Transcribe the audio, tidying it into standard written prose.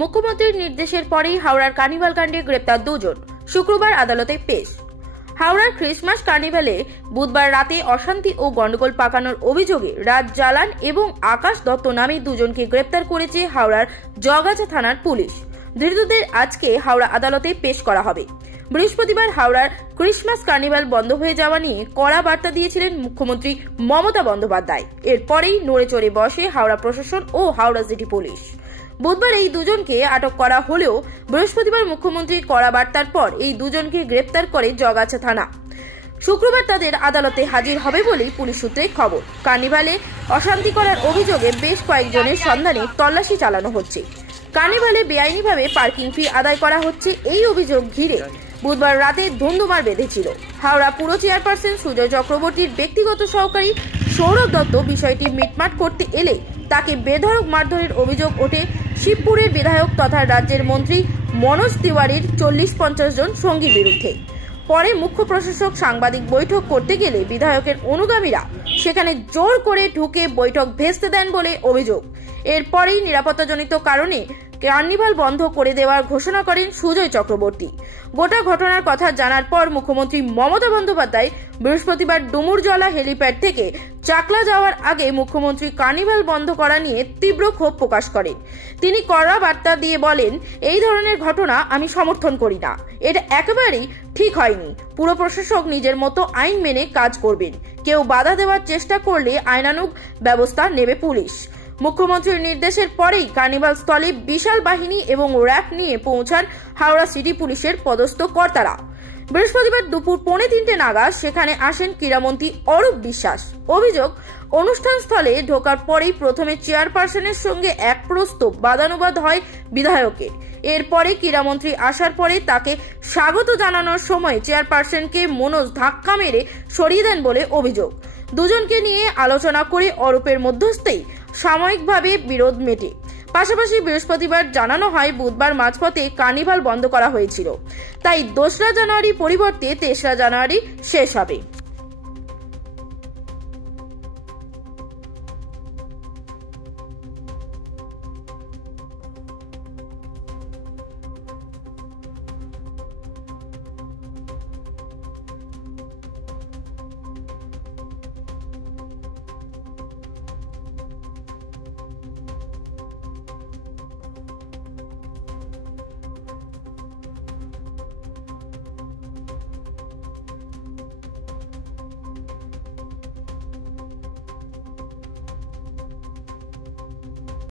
মুখ্যমন্ত্রীর নির্দেশের পরেই হাওড়ার কার্নিভাল কাণ্ডে গ্রেপ্তার দুজন, শুক্রবার আদালতে পেশ। হাওড়ার ক্রিসমাস কার্নিভালে বুধবার রাতে অশান্তি ও গন্ডগোল পাকানোর অভিযোগে রাজ জালান এবং আকাশ দত্ত নামে দুজনকে গ্রেপ্তার করেছে হাওড়ার জগাছা থানার পুলিশ। ধৃতদের আজকে হাওড়া আদালতে পেশ করা হবে। বৃহস্পতিবার হাওড়ার ক্রিসমাস কার্নিভাল বন্ধ হয়ে যাওয়া নিয়ে কড়া বার্তা দিয়েছিলেন মুখ্যমন্ত্রী মমতা বন্দ্যোপাধ্যায়। এরপরেই নড়ে চড়ে বসে হাওড়া প্রশাসন ও হাওড়া সিটি পুলিশ। বুধবার এই দুজনকে আটক করা হলেও বৃহস্পতিবার মুখ্যমন্ত্রীর কড়া বার্তার পর এই দুজনকে গ্রেপ্তার করে জগাছা থানা। শুক্রবার তাদের আদালতে হাজির হবে বলেই পুলিশ সূত্রে খবর। কার্নিভালে অশান্তি করার অভিযোগে বেশ কয়েকজনের সন্ধানে তল্লাশি চালানো হচ্ছে। কার্নিভালে বেআইনিভাবে পার্কিং ফি আদায় করা হচ্ছে, এই অভিযোগ ঘিরে বুধবার রাতে ধুন্ধুমার বেঁধেছিল। হাওড়া পুর চেয়ারপারসন সুজয় চক্রবর্তীর ব্যক্তিগত সহকারী সৌরভ দত্ত বিষয়টি মিটমাট করতে এলে তাকে বেধড়ক মারধরের অভিযোগ ওঠে শিবপুরের বিধায়ক তথা রাজ্যের মন্ত্রী মনোজ তিওয়ারির 40-50 জন সঙ্গীর বিরুদ্ধে। পরে মুখ্য প্রশাসক সাংবাদিক বৈঠক করতে গেলে বিধায়কের অনুগামীরা সেখানে জোর করে ঢুকে বৈঠক ভেস্তে দেন বলে অভিযোগ। এরপরেই নিরাপত্তাজনিত কারণে কার্নিভাল বন্ধ করে দেওয়ার ঘোষণা করেন সুজয় চক্রবর্তী। গোটা ঘটনার কথা জানার পর মুখ্যমন্ত্রী মমতা বন্দ্যোপাধ্যায় বৃহস্পতিবার ডুমুরজলা হেলিপ্যাড থেকে চাকলা যাওয়ার আগে মুখ্যমন্ত্রী কার্নিভাল বন্ধ করা নিয়ে তীব্র ক্ষোভ প্রকাশ করেন। তিনি কড়া বার্তা দিয়ে বলেন, এই ধরনের ঘটনা আমি সমর্থন করি না, এটা একেবারেই ঠিক হয়নি। পুরো প্রশাসক নিজের মতো আইন মেনে কাজ করবেন, কেউ বাধা দেওয়ার চেষ্টা করলে আইনানুগ ব্যবস্থা নেবে পুলিশ। মুখ্যমন্ত্রীর নির্দেশের পরেই কার্নিভাল স্থলে বিশাল বাহিনী এবং র্যাব নিয়ে পৌঁছান হাওড়া সিটি পুলিশের পদস্থ কর্তারা। বৃহস্পতিবার দুপুর 2:45 নাগাদ সেখানে আসেন ক্রীড়ামন্ত্রী অরূপ বিশ্বাস। অভিযোগ, অনুষ্ঠান স্থলে ঢোকার পরেই প্রথমে চেয়ারপারসনের সঙ্গে এক প্রস্ত বাদানুবাদ হয় বিধায়কের। এরপরে ক্রীড়ামন্ত্রী আসার পরে তাকে স্বাগত জানানোর সময় চেয়ারপারসনকে মনোজ ধাক্কা মেরে সরিয়ে দেন বলে অভিযোগ। দুজনকে নিয়ে আলোচনা করে অরূপের মধ্যস্থেই সাময়িকভাবে বিরোধ মেটে। পাশাপাশি বৃহস্পতিবার জানানো হয় বুধবার মাঝপথে কার্নিভাল বন্ধ করা হয়েছিল, তাই 2রা জানুয়ারি পরিবর্তে 3রা জানুয়ারি শেষ হবে।